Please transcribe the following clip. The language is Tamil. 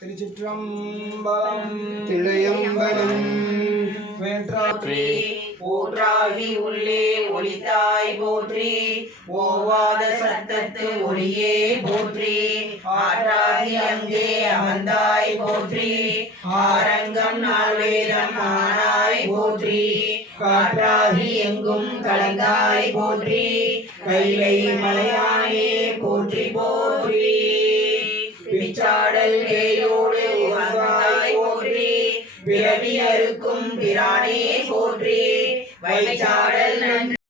திருச்சிற்றம்பலம் திளையம்பலம் போற்றி ஊற்றாகி உள்ளே ஒளித்தாய் போற்றி ஓவாத சத்தத்து ஒளியே போற்றி ஆற்றாகி அங்கே அமர்ந்தாய் போற்றி ஆரங்கம் நால்வேதம் ஆனாய் போற்றி காற்றாகி எங்கும் கலந்தாய் போற்றி கைலை மலையானே போற்றி போற்றி பிச்சாடல் வேயோடு உகந்தாய் போற்றி பிறவி அறுக்கும் பிரானே போற்றி வைச்சாட